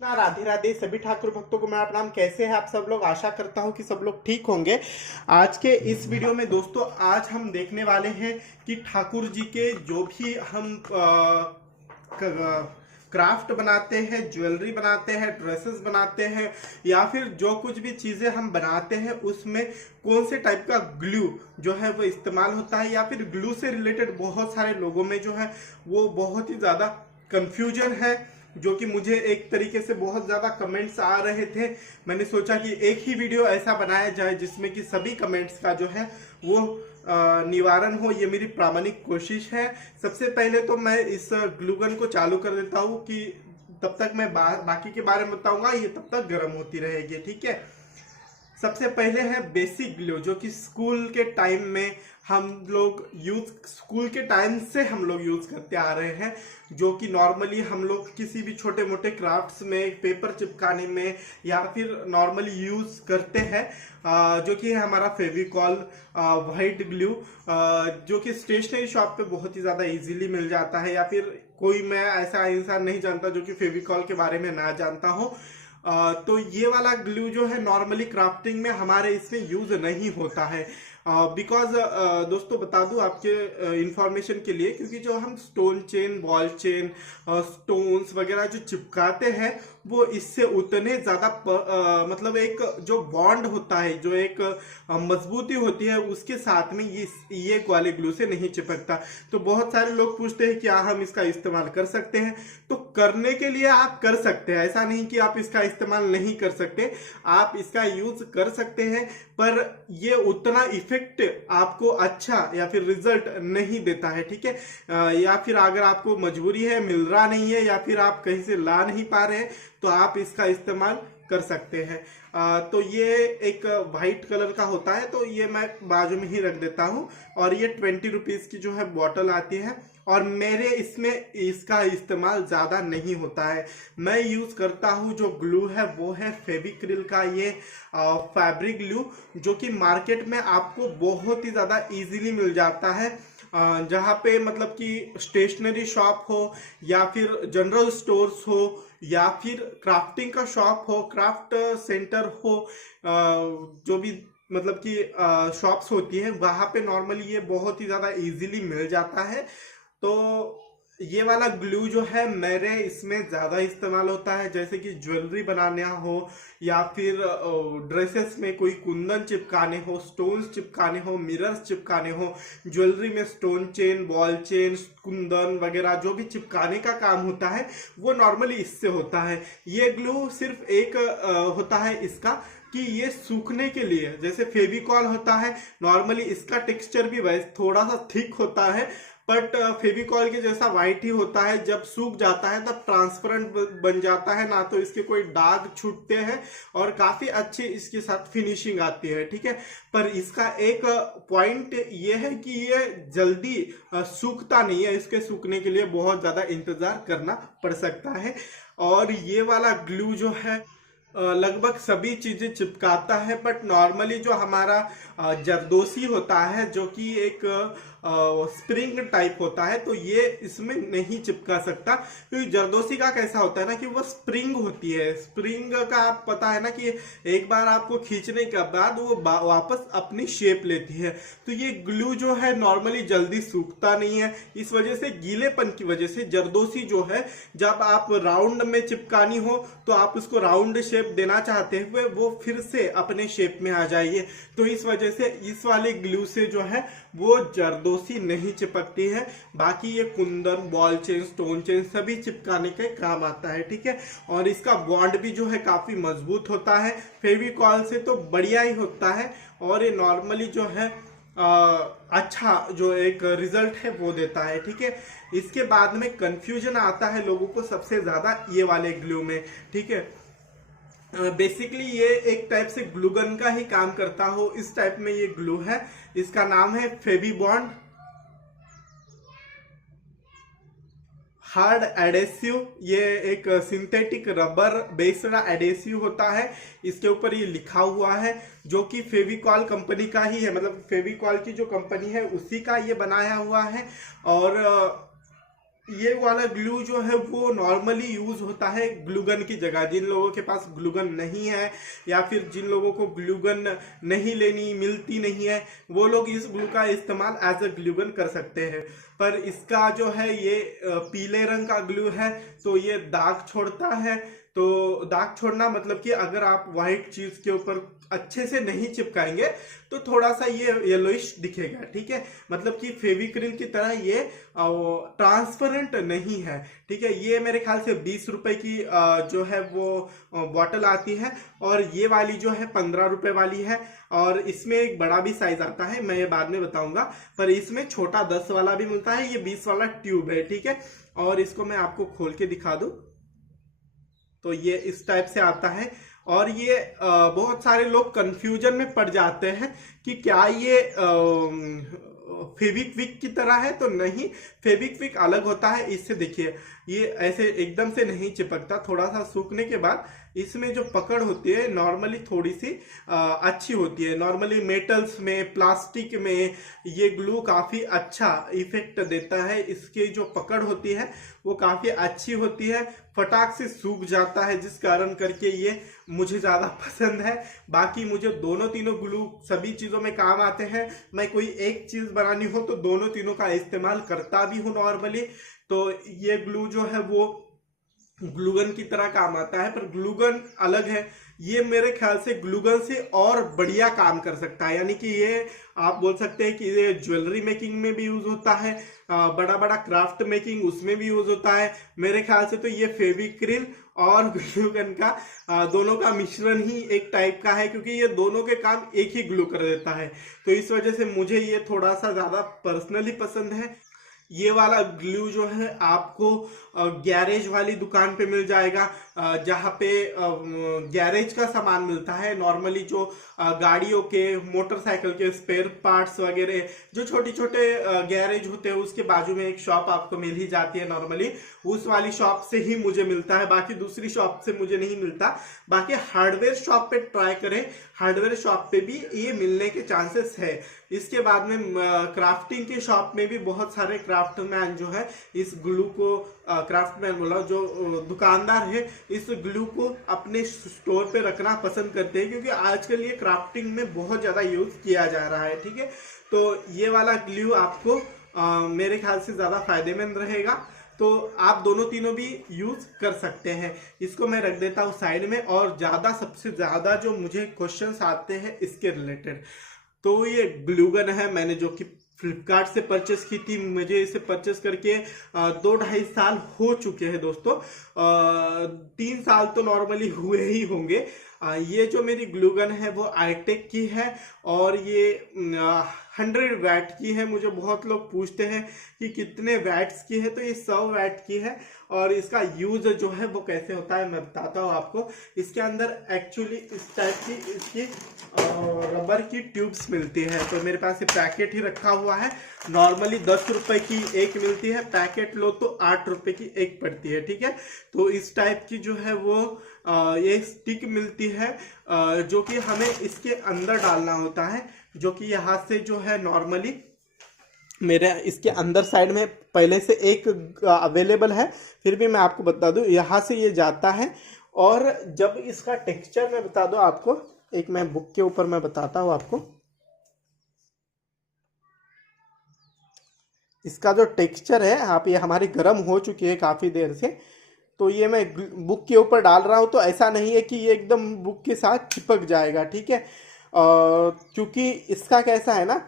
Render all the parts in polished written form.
ना राधे राधे सभी ठाकुर भक्तों को मेरा प्रणाम। कैसे हैं आप सब लोग? आशा करता हूं कि सब लोग ठीक होंगे। आज के इस वीडियो में दोस्तों आज हम देखने वाले हैं कि ठाकुर जी के जो भी हम क्राफ्ट बनाते हैं, ज्वेलरी बनाते हैं, ड्रेसेस बनाते हैं या फिर जो कुछ भी चीज़ें हम बनाते हैं उसमें कौन से टाइप का ग्लू जो है वो इस्तेमाल होता है, या फिर ग्लू से रिलेटेड बहुत सारे लोगों में जो है वो बहुत ही ज़्यादा कंफ्यूजन है, जो कि मुझे एक तरीके से बहुत ज़्यादा कमेंट्स आ रहे थे। मैंने सोचा कि एक ही वीडियो ऐसा बनाया जाए जिसमें कि सभी कमेंट्स का जो है वो निवारण हो। ये मेरी प्रामाणिक कोशिश है। सबसे पहले तो मैं इस ग्लूगन को चालू कर देता हूँ कि तब तक मैं बाकी के बारे में बताऊंगा, ये तब तक गर्म होती रहेगी, ठीक है। सबसे पहले है बेसिक ग्लू, जो कि स्कूल के टाइम में हम लोग स्कूल के टाइम से हम लोग यूज करते आ रहे हैं, जो कि नॉर्मली हम लोग किसी भी छोटे मोटे क्राफ्ट्स में, पेपर चिपकाने में या फिर नॉर्मली यूज करते हैं, जो कि है हमारा फेविकॉल वाइट ग्लू, जो कि स्टेशनरी शॉप पे बहुत ही ज्यादा इजीली मिल जाता है, या फिर कोई मैं ऐसा इंसान नहीं जानता जो कि फेविकॉल के बारे में ना जानता हो। तो ये वाला ग्लू जो है नॉर्मली क्राफ्टिंग में हमारे इसमें यूज नहीं होता है, बिकॉज दोस्तों बता दूं आपके इंफॉर्मेशन के लिए, क्योंकि जो हम stone chain, ball chain, stones वगैरह जो चिपकाते हैं वो इससे उतने ज्यादा मतलब एक जो बॉन्ड होता है, जो एक मजबूती होती है उसके साथ में ये वाले ग्लू से नहीं चिपकता। तो बहुत सारे लोग पूछते हैं क्या हम इसका इस्तेमाल कर सकते हैं? तो करने के लिए आप कर सकते हैं, ऐसा नहीं कि आप इसका इस्तेमाल नहीं कर सकते, आप इसका यूज कर सकते हैं, पर ये उतना इफेक्ट आपको अच्छा या फिर रिजल्ट नहीं देता है, ठीक है। या फिर अगर आपको मजबूरी है, मिल रहा नहीं है या फिर आप कहीं से ला नहीं पा रहे हैं, तो आप इसका इस्तेमाल कर सकते हैं। तो ये एक वाइट कलर का होता है, तो ये मैं बाजू में ही रख देता हूँ। और ये 20 रुपीज की जो है बॉटल आती है, और मेरे इसमें इसका इस्तेमाल ज्यादा नहीं होता है। मैं यूज करता हूँ जो ग्लू है वो है फेविक्रिल का ये फैब्रिक ग्लू, जो कि मार्केट में आपको बहुत ही ज्यादा इजीली मिल जाता है। जहाँ पे मतलब कि स्टेशनरी शॉप हो या फिर जनरल स्टोर्स हो या फिर क्राफ्टिंग का शॉप हो, क्राफ्ट सेंटर हो, जो भी मतलब कि शॉप्स होती है वहां पे नॉर्मली ये बहुत ही ज्यादा इजीली मिल जाता है। तो ये वाला ग्लू जो है मेरे इसमें ज्यादा इस्तेमाल होता है, जैसे कि ज्वेलरी बनाना हो या फिर ड्रेसेस में कोई कुंदन चिपकाने हो, स्टोन्स चिपकाने हो, मिरर्स चिपकाने हो, ज्वेलरी में stone chain, ball chain, Kundan वगैरह जो भी चिपकाने का काम होता है वो नॉर्मली इससे होता है। ये ग्लू सिर्फ एक होता है इसका कि ये सूखने के लिए, जैसे फेविकॉल होता है नॉर्मली इसका टेक्सचर भी वैसे थोड़ा सा थिक होता है, बट फेविकॉल के जैसा वाइट ही होता है। जब सूख जाता है तब ट्रांसपेरेंट बन जाता है, ना तो इसके कोई दाग छूटते हैं और काफी अच्छी इसके साथ फिनिशिंग आती है, ठीक है। पर इसका एक पॉइंट ये है कि ये जल्दी सूखता नहीं है, इसके सूखने के लिए बहुत ज्यादा इंतजार करना पड़ सकता है। और ये वाला ग्लू जो है लगभग सभी चीजें चिपकाता है, बट नॉर्मली जो हमारा जरदोसी होता है जो कि एक स्प्रिंग टाइप होता है, तो ये इसमें नहीं चिपका सकता, क्योंकि जरदोसी का कैसा होता है ना कि वो स्प्रिंग होती है। स्प्रिंग का आप पता है ना कि एक बार आपको खींचने के बाद वो वापस अपनी शेप लेती है। तो ये ग्लू जो है नॉर्मली जल्दी सूखता नहीं है, इस वजह से गीलेपन की वजह से जरदोसी जो है जब आप राउंड में चिपकानी हो तो आप उसको राउंड शेप देना चाहते हुए वो फिर से अपने शेप में आ जाइए। तो इस वजह से इस वाले ग्लू से जो है वो जरदोसी नहीं चिपकती है। बाकी ये Kundan, ball chain, stone chain सभी चिपकाने के काम आता है, ठीक है। और इसका बॉन्ड भी जो है काफी मजबूत होता है, फेविकॉल से तो बढ़िया ही होता है। और ये नॉर्मली जो है अच्छा जो एक रिजल्ट है वो देता है, ठीक है। इसके बाद में कंफ्यूजन आता है लोगों को सबसे ज्यादा ये वाले ग्लू में, ठीक है। बेसिकली ये एक टाइप से ग्लूगन का ही काम करता हो, इस टाइप में ये ग्लू है। इसका नाम है फेविबॉन्ड हार्ड एडेसिव। ये एक सिंथेटिक रबर बेस्ड एडेसिव होता है, इसके ऊपर ये लिखा हुआ है, जो कि फेविकॉल कंपनी का ही है, मतलब फेविकॉल की जो कंपनी है उसी का ये बनाया हुआ है। और ये वाला ग्लू जो है वो नॉर्मली यूज होता है ग्लूगन की जगह। जिन लोगों के पास ग्लूगन नहीं है या फिर जिन लोगों को ग्लूगन नहीं लेनी मिलती नहीं है, वो लोग इस ग्लू का इस्तेमाल एज अ ग्लूगन कर सकते हैं। पर इसका जो है ये पीले रंग का ग्लू है, तो ये दाग छोड़ता है। तो दाग छोड़ना मतलब कि अगर आप व्हाइट चीज के ऊपर अच्छे से नहीं चिपकाएंगे तो थोड़ा सा ये येलोइश दिखेगा, ठीक है। मतलब कि फेविक्रिल की तरह ये ट्रांसपेरेंट नहीं है, ठीक है। ये मेरे ख्याल से 20 रुपए की जो है वो बॉटल आती है, और ये वाली जो है 15 रुपए वाली है। और इसमें एक बड़ा भी साइज आता है, मैं ये बाद में बताऊंगा। पर इसमें छोटा 10 वाला भी मिलता है, ये 20 वाला ट्यूब है, ठीक है। और इसको मैं आपको खोल के दिखा दूं तो ये इस टाइप से आता है। और ये बहुत सारे लोग कंफ्यूजन में पड़ जाते हैं कि क्या ये फेविक्विक की तरह है, तो नहीं, फेविक्विक अलग होता है इससे। देखिए ये ऐसे एकदम से नहीं चिपकता, थोड़ा सा सूखने के बाद इसमें जो पकड़ होती है नॉर्मली थोड़ी सी अच्छी होती है। नॉर्मली मेटल्स में, प्लास्टिक में ये ग्लू काफी अच्छा इफेक्ट देता है। इसकी जो पकड़ होती है वो काफी अच्छी होती है, फटाक से सूख जाता है, जिस कारण करके ये मुझे ज्यादा पसंद है। बाकी मुझे दोनों तीनों ग्लू सभी चीजों में काम आते हैं। मैं कोई एक चीज बनानी हो तो दोनों तीनों का इस्तेमाल करता भी हूँ नॉर्मली। तो ये ग्लू जो है वो ग्लूगन की तरह काम आता है, पर ग्लूगन अलग है। ये मेरे ख्याल से ग्लूगन से और बढ़िया काम कर सकता है। यानी कि ये आप बोल सकते हैं कि ये ज्वेलरी मेकिंग में भी यूज होता है, बड़ा बड़ा क्राफ्ट मेकिंग उसमें भी यूज होता है। मेरे ख्याल से तो ये फेविक्रिल और ग्लूगन का दोनों का मिश्रण ही एक टाइप का है, क्योंकि ये दोनों के काम एक ही ग्लू कर देता है। तो इस वजह से मुझे ये थोड़ा सा ज्यादा पर्सनली पसंद है। ये वाला ग्लू जो है आपको गैरेज वाली दुकान पे मिल जाएगा, जहाँ पे गैरेज का सामान मिलता है। नॉर्मली जो गाड़ियों के, मोटरसाइकिल के स्पेयर पार्ट्स वगैरह, जो छोटे छोटे गैरेज होते हैं, उसके बाजू में एक शॉप आपको मिल ही जाती है नॉर्मली। उस वाली शॉप से ही मुझे मिलता है, बाकी दूसरी शॉप से मुझे नहीं मिलता। बाकी हार्डवेयर शॉप पे ट्राई करें, हार्डवेयर शॉप पे भी ये मिलने के चांसेस है। इसके बाद में क्राफ्टिंग के शॉप में भी बहुत सारे क्राफ्टमैन जो है इस ग्लू को, क्राफ्टमैन बोला, जो दुकानदार है, इस ग्लू को अपने स्टोर पे रखना पसंद करते हैं, क्योंकि आजकल ये क्राफ्टिंग में बहुत ज्यादा यूज किया जा रहा है, ठीक है। तो ये वाला ग्लू आपको मेरे ख्याल से ज्यादा फायदेमंद रहेगा। तो आप दोनों तीनों भी यूज कर सकते हैं। इसको मैं रख देता हूँ साइड में। और ज्यादा, सबसे ज्यादा जो मुझे क्वेश्चंस आते हैं इसके रिलेटेड, तो ये ग्लूगन है, मैंने जो कि फ्लिपकार्ट से परचेस की थी। मुझे इसे परचेस करके 2-2.5 साल हो चुके हैं दोस्तों। 3 साल तो नॉर्मली हुए ही होंगे। ये जो मेरी ग्लूगन है वो आईटेक की है, और ये 100 वैट की है। मुझे बहुत लोग पूछते हैं कि कितने वैट्स की है, तो ये 100 वैट की है। और इसका यूज जो है वो कैसे होता है मैं बताता हूँ आपको। इसके अंदर एक्चुअली इस टाइप की इसकी रबर की ट्यूब्स मिलती है। तो मेरे पास ये पैकेट ही रखा हुआ है। नॉर्मली 10 रुपए की एक मिलती है, पैकेट लो तो 8 रुपए की एक पड़ती है, ठीक है। तो इस टाइप की जो है वो ये स्टिक मिलती है, जो कि हमें इसके अंदर डालना होता है, जो कि यहाँ से जो है नॉर्मली मेरे इसके अंदर साइड में पहले से एक अवेलेबल है। फिर भी मैं आपको बता दूं, यहाँ से ये जाता है। और जब इसका टेक्सचर मैं बता दूं आपको, एक मैं बुक के ऊपर मैं बताता हूं आपको। इसका जो टेक्सचर है, आप ये हमारी गर्म हो चुकी है काफ़ी देर से, तो ये मैं बुक के ऊपर डाल रहा हूँ। तो ऐसा नहीं है कि ये एकदम बुक के साथ चिपक जाएगा, ठीक है। क्योंकि इसका कैसा है ना,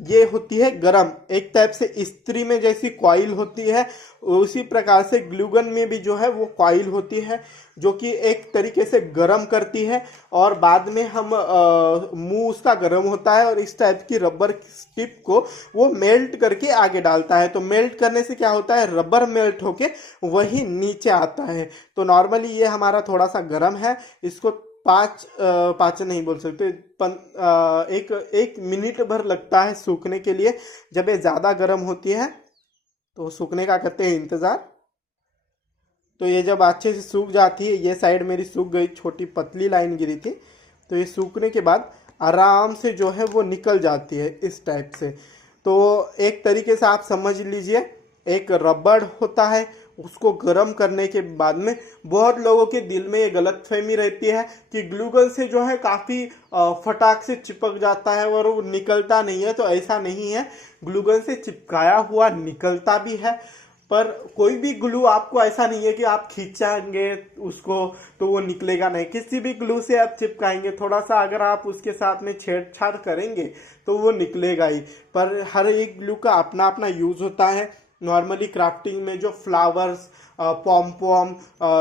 ये होती है गरम, एक टाइप से इस्त्री में जैसी कॉइल होती है, उसी प्रकार से ग्लूगन में भी जो है वो कॉइल होती है, जो कि एक तरीके से गरम करती है। और बाद में हम मुंह उसका गरम होता है, और इस टाइप की रबर स्ट्रिप को वो मेल्ट करके आगे डालता है। तो मेल्ट करने से क्या होता है, रबर मेल्ट होके वही नीचे आता है। तो नॉर्मली ये हमारा थोड़ा सा गरम है। इसको पाँच नहीं बोल सकते, एक मिनट भर लगता है सूखने के लिए। जब ये ज़्यादा गर्म होती है तो सूखने का करते हैं इंतज़ार। तो ये जब अच्छे से सूख जाती है, ये साइड मेरी सूख गई, छोटी पतली लाइन गिरी थी, तो ये सूखने के बाद आराम से जो है वो निकल जाती है इस टाइप से। तो एक तरीके से आप समझ लीजिए एक रबड़ होता है, उसको गर्म करने के बाद में बहुत लोगों के दिल में ये गलतफहमी रहती है कि ग्लू गन से जो है काफ़ी फटाक से चिपक जाता है और वो निकलता नहीं है। तो ऐसा नहीं है, ग्लू गन से चिपकाया हुआ निकलता भी है, पर कोई भी ग्लू आपको ऐसा नहीं है कि आप खींचेंगे उसको तो वो निकलेगा नहीं। किसी भी ग्लू से आप चिपकाएंगे, थोड़ा सा अगर आप उसके साथ में छेड़छाड़ करेंगे तो वो निकलेगा ही। पर हर एक ग्लू का अपना अपना यूज़ होता है। नॉर्मली क्राफ्टिंग में जो फ्लावर्स, पॉम पॉम,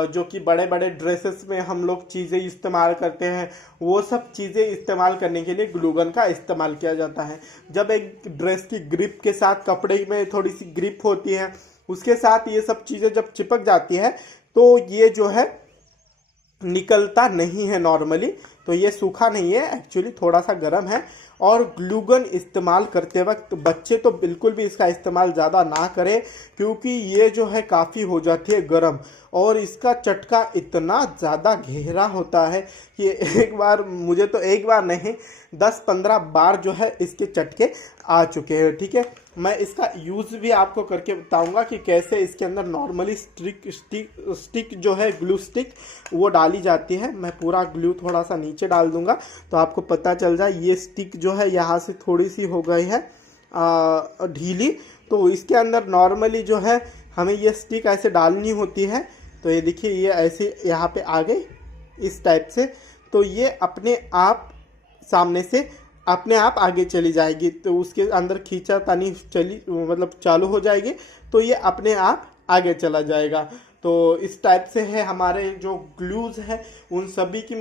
जो कि बड़े बड़े ड्रेसेस में हम लोग चीज़ें इस्तेमाल करते हैं, वो सब चीज़ें इस्तेमाल करने के लिए ग्लू गन का इस्तेमाल किया जाता है। जब एक ड्रेस की ग्रिप के साथ कपड़े में थोड़ी सी ग्रिप होती है, उसके साथ ये सब चीज़ें जब चिपक जाती है तो ये जो है निकलता नहीं है नॉर्मली। तो ये सूखा नहीं है, एक्चुअली थोड़ा सा गर्म है। और ग्लू गन इस्तेमाल करते वक्त बच्चे तो बिल्कुल भी इसका इस्तेमाल ज़्यादा ना करें, क्योंकि ये जो है काफ़ी हो जाती है गर्म, और इसका चटका इतना ज़्यादा गहरा होता है कि एक बार, मुझे तो एक बार नहीं 10-15 बार जो है इसके चटके आ चुके हैं। ठीक है, मैं इसका यूज़ भी आपको करके बताऊंगा कि कैसे इसके अंदर नॉर्मली स्टिक जो है, ग्लू स्टिक वो डाली जाती है। मैं पूरा ग्लू थोड़ा सा नीचे डाल दूंगा तो आपको पता चल जाए। ये स्टिक जो है यहाँ से थोड़ी सी हो गई है ढीली, तो इसके अंदर नॉर्मली जो है हमें ये स्टिक ऐसे डालनी होती है। तो ये देखिए, ये ऐसे यहाँ पे आ गए इस टाइप से, तो ये अपने आप सामने से अपने आप आगे चली जाएगी। तो उसके अंदर खींचातानी चली मतलब चालू हो जाएगी, तो ये अपने आप आगे चला जाएगा। तो इस टाइप से है हमारे जो ग्लूज है, उन सभी की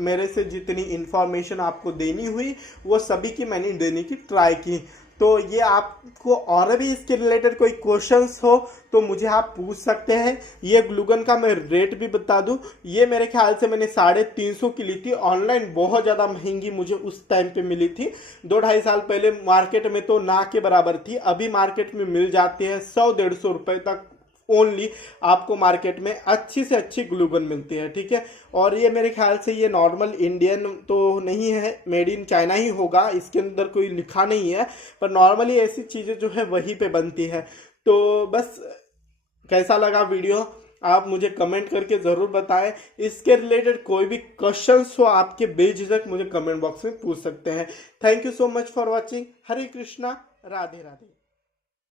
मेरे से जितनी इन्फॉर्मेशन आपको देनी हुई वो सभी की मैंने देने की ट्राई की। तो ये आपको और भी इसके रिलेटेड कोई क्वेश्चंस हो तो मुझे आप पूछ सकते हैं। ये ग्लूगन का मैं रेट भी बता दूं, ये मेरे ख्याल से मैंने 350 की ली थी ऑनलाइन, बहुत ज़्यादा महंगी मुझे उस टाइम पे मिली थी। 2-2.5 साल पहले मार्केट में तो ना के बराबर थी, अभी मार्केट में मिल जाती है 100-150 रुपये तक ओनली। आपको मार्केट में अच्छी से अच्छी ग्लूगन मिलती है। ठीक है, और ये मेरे ख्याल से ये नॉर्मल इंडियन तो नहीं है, मेड इन चाइना ही होगा, इसके अंदर कोई लिखा नहीं है, पर नॉर्मली ऐसी चीज़ें जो है वहीं पे बनती है। तो बस कैसा लगा वीडियो आप मुझे कमेंट करके ज़रूर बताएं। इसके रिलेटेड कोई भी क्वेश्चंस हो आपके बेझिझक मुझे कमेंट बॉक्स में पूछ सकते हैं। Thank you so much for watching. Hare Krishna, Radhe Radhe.